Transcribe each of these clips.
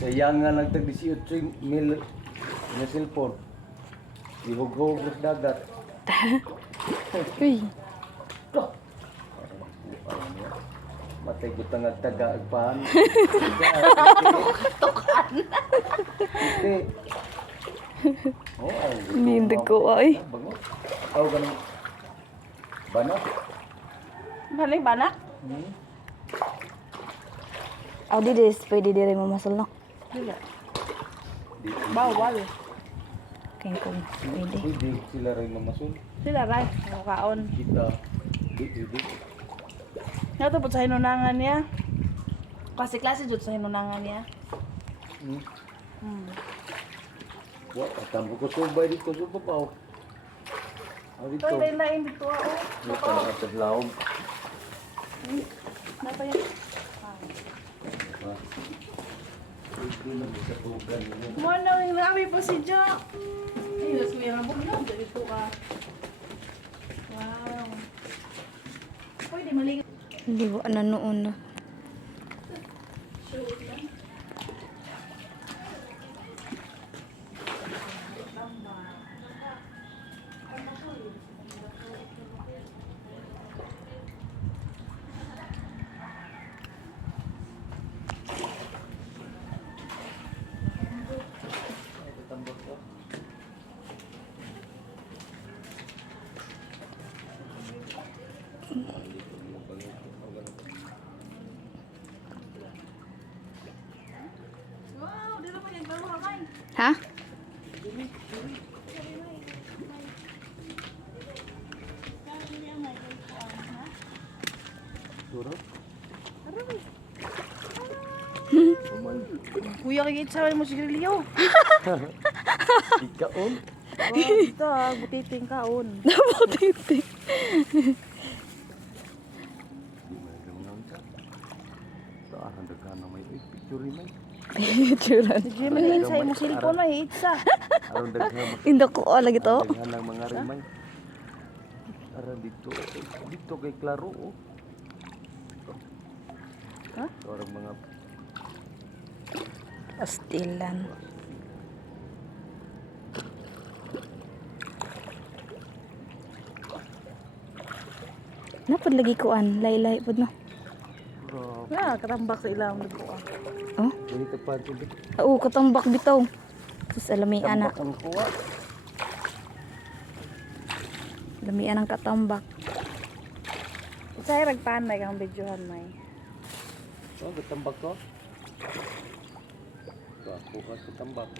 Sayang nga nagtag 18 mil na cellphone. Ihog-hog sa dagat. Uy. Matay ko tangag taga agpahan. Tukan. Ite. Oh, Hindi ko ay. Bango. Aw ganun. Banak. Balik banak? Aw di des pwede dire mo masal no. Dila. Bawal. Kaya ko pwede. Hindi sila rin mamasun. Sila ray, kaon. Kita. Di. Nato po sa hinunangan niya. Klase-klase jud sa hinunangan niya. Wa tambo ko subay dito sa papaw. Dito. Toy lain dito oh. Dito na sa laog. Napa yan? Mo na yung labi po si Jo. Ay, nas mo yung bugnaw dito ka. Wow. Pwede maligo. Hindi ko ano noon na. Wow, dito pa yung baro kamay. Ha? Duro. Kuya kay sa mo sigarilyo. Ikaon. Oh, dito butiting kaon. Napotiti. Saan daghan na may picture man. Churan. Sige man yun sa imong cellphone may itsa. Aron daghan Hindi ko lagi to. daghan ng mga rimay. Aron dito kay klaro oh. Ha? Orang mga Pastilan. Napad lagi kuan, laylay pud no. Na katambak sa ilang dito Oh, Dili ta pa dito. oo katambak bitaw. Sus alami ana. Ang kuha. Lami anang katambak. Sa ragpanay kang videohan may. Oh, katambak ko. Ako ka katambak.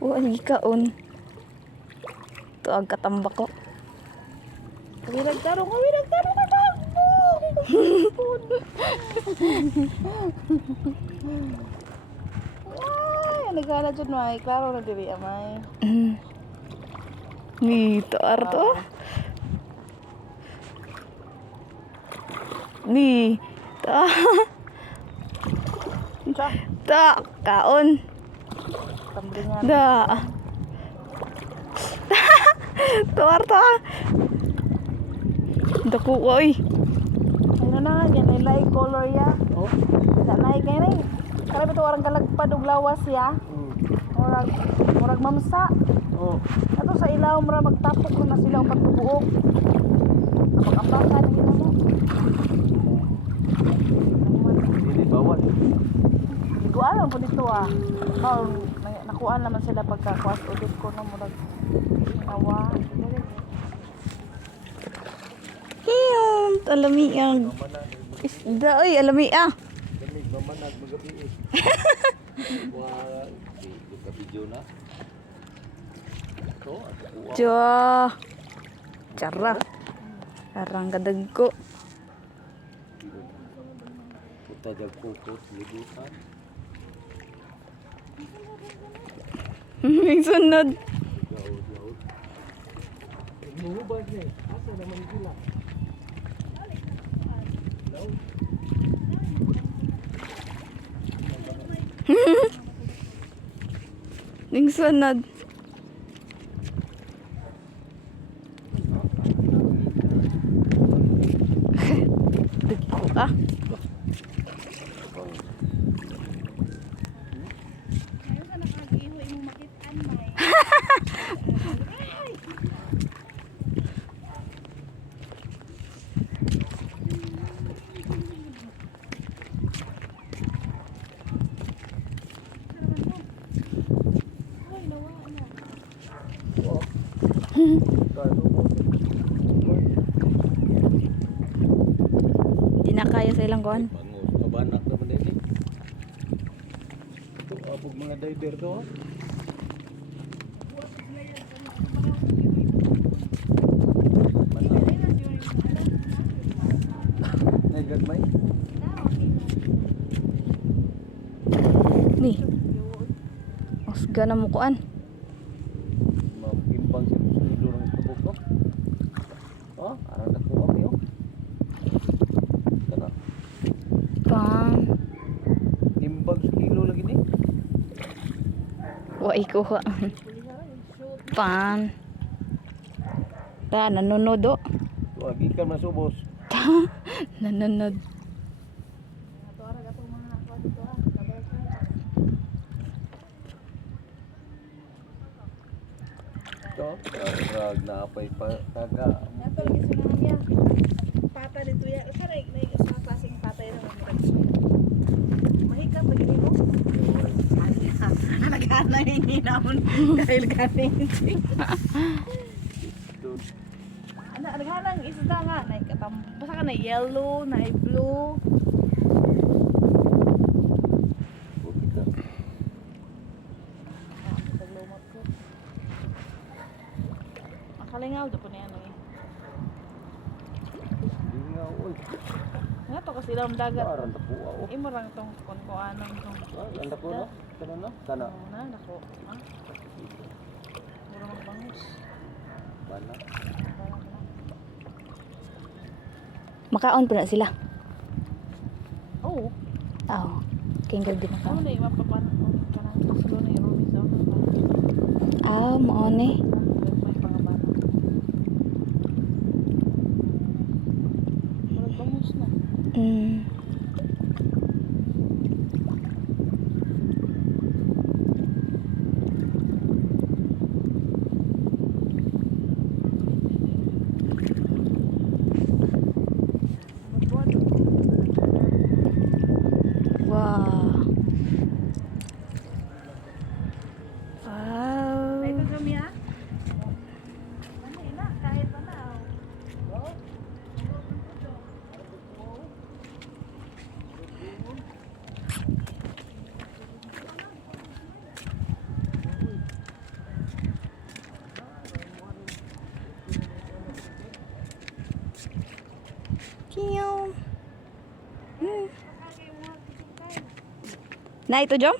Oo, lagi kaon. Ito ang katambak ko. Kawirag tarong ka ba? Ay, nagkala dyan may. Klaro na diri amay. Ni to arto. Ni ta Siya, ta kaon. tamblingan. Da. To arto. Dako oy. Ano na, yan ay light color ya. Oh. Sanay kay nay. Karami to orang kalagpad og lawas ya. Murag mamsa. Oh. Ato sa ilaw mura magtapok na sila og pagbubuok. Kapag-ampakan ang ina mo. Dili bawal. Iguan lang po dito ah. Nakuhaan naman sila pagka-kwas audit ko na murag awa. Kiyom, alami ang isda oy, alami ah. Kani mamanag magabi eh. Wa ka video na. To at kuha. Ja. Cara. Arang gadag ko. Puta jag kokos libutan. May sunod. Laod. Muhubad ni. Asa naman sila? Ning sunod. ka? Ngayon sa nakagihoy mo makitaan may. Di na kaya sa ilang kuan. Bangus, kabanak naman din eh. Ito, abog mga diver to. Nagagmay. Ni. Osga na mo kuan. Makimbang siya sa kilo ng kabog to. Oh, arang na ko kami oh. Kana. Pang. Timbang sa kilo lagi ni. Wa ikuha. Pang. Ta nanonood o. Wag ikan masubos. Nanonood. Ito, rag na apay pa taga. Nato lagi sila niya. Pata dito ya. Saray na sa klaseng patay na mga. Mahikap lagi mo. Nagana ni namon dahil ganing. Nagana ang isda nga na ikatam. Basta ka na yellow, na blue. Kita. Paglumot ko. Makalingaw do po na yan eh. Lingaw oy. Nga to kasi dalam dagat. Arang na po oh. Imo lang tong kuan-kuanon tong. Anda ko na. Kana na. Kana. Na nako. Ha? Mura magbangus. Bala. Makaon pa na sila. Oo. Oo. Kingkod din Ano makaon. na yung mapapanak ko yung kanang kasulo na yung rumis ako. Ah, maon eh. May pangabana. Walang bangus na. Mm. Wow. Wow. Ay, ito kami ha? Ano ina? Kahit pa na. Kiyo. Hmm. Na ito, Jom?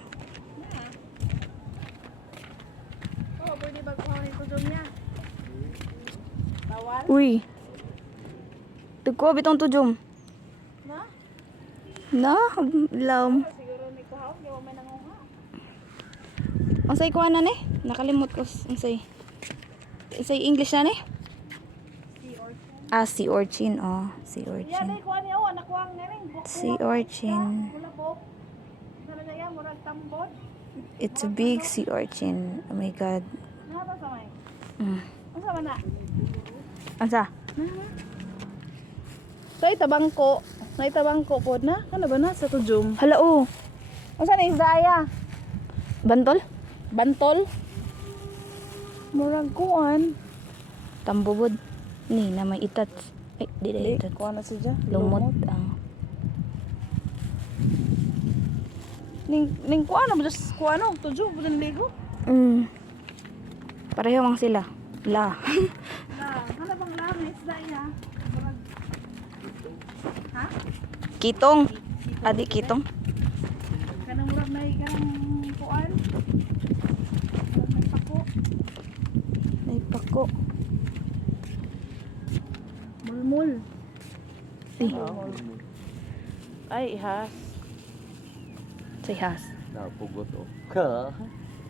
Oo, pwede ba kuha nito dyan niya? Bawal? Uy. Tugko, bitong to, Jom. Na? Na, lam. Siguro may kuha. Hindi mo may nangunga. Ang say kuha na ni? Nakalimot ko. Ang say. Say English na ni? Sea urchin. Ah, sea urchin. Oh, sea Yan urchin. ay kuha niya. Oo, nakuha nga rin. Sea urchin. Mula po. Talaga yan, murag tambod. It's a big sea urchin. Oh my God. Napa sa may? Mm. Ano sa mana? Ansa? Sa itabangko. Sa itabangko po na. Ano ba na? Sa tujum. Hala, oh. Ano sa na isda aya? Bantol? Bantol? Murag kuan. Tambubod. Ni, na may itat. Ay, di na itat. Kuha na siya. Lumot. Ah. Ning kuha na. Just kuha na. Tujum. Budan ligo. Mm. Pareho mang sila. La. Na. Ano bang lang na isda aya? Murag. Ha? Kitong. Adi kitong. Kanang murag na kanang kuan. Murag may pako. May pako. Mulmul. Eh, Ay, ihas. say has. Napugot oh. Ka.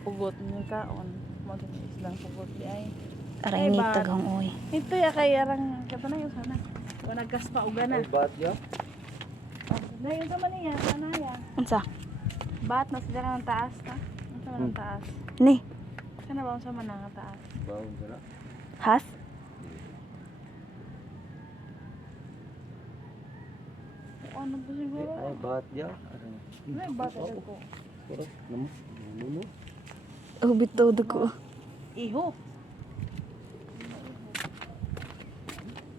Pugot niya kaon. Mo din isdang pugot di ay. Aray Ay, ni bad. tagang oy. Ito ya kay arang kato na yung sana. Wa nagkas pa uga na. Ay bat ya. Na yun sa maniya, anaya. Unsa? Bat na sila ng taas ka? Ang sama ng taas. Ni, Sana ba ang sama ng taas? Bawang ka na. has? Ano ba siguro? Ay, bahat niya. May bat na ko. Kurang naman. Nuno. Oh, bitaw ko. Iho.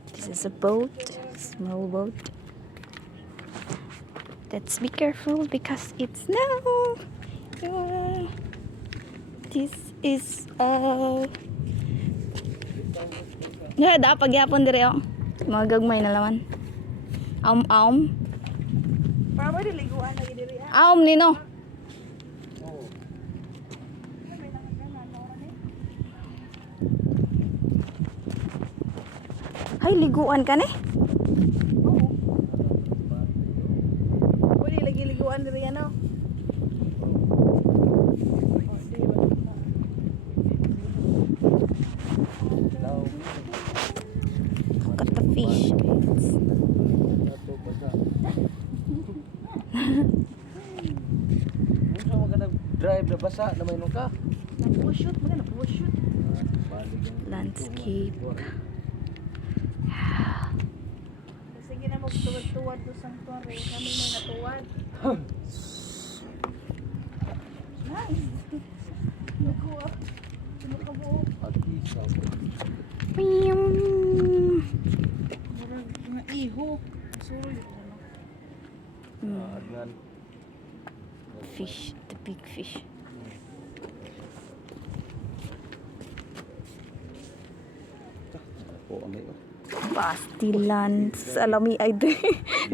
This is a boat, small boat. Let's be careful because it's now. This is yeah, dapat pagyapon dire oh. Mga gagmay na laman. Aum. Para ba diliguan lagi diri ha? Aum nino. Oo. Hay liguan ka ni. Oo. Pwede lagi liguan diri ano? Daw. Look at the fish. Ato pa sa. Unsa man ka nag-drive na basa na may ka? Nag-push-shoot, mga nag-push-shoot. Balik ang Landscape. Sige na magtuwad-tuwad to sanctuary. Kami may natuwad. Nice. Nakuha. Nakabuo. pag-isa. Murag mga iho. Suroy ko na. Adnan. Fish, the big fish. Ako amigo. Pastilan salami ay de.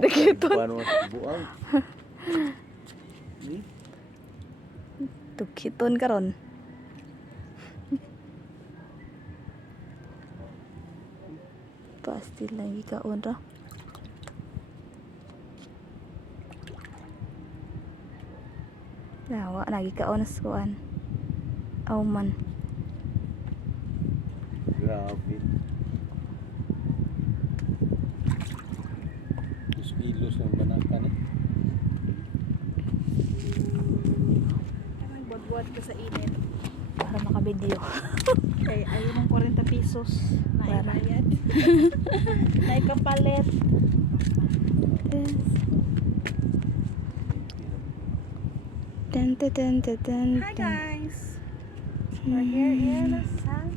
Dakiton. Paano buang? Ni? Tukiton karon. Pastilan gikaon ra. Nawa lagi kaon sa kuan. Auman. Grabe. 2 kilos ang banakan eh. Ay, buwad-buwad ka sa init. Para makabideo. Kay ayun ng 40 pesos na Para. ibayad. Na ikapalit. Ten. Hi guys. We're here in San